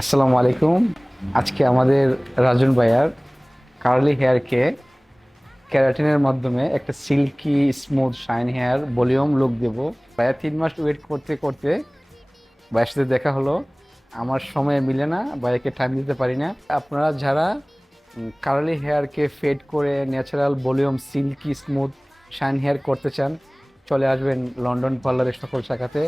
আসসালামু আলাইকুম। আজকে আমাদের রাজন ভাইয়ার কার্লি হেয়ারকে ক্যারাটিনের মাধ্যমে একটা silky smooth shine hair volume look দেব। ভাইয়া 3 মাস ওয়েট করতে করতে ভাইয়ের সাথে দেখা হলো। আমার সময় মিলে না, ভাইয়াকে টাইম দিতে পারি না। আপনারা যারা কার্লি হেয়ারকে ফেড করে natural volume silky smooth shine hair করতে চান, চলে আসবেন লন্ডন পার্লারের সকল শাখাতে।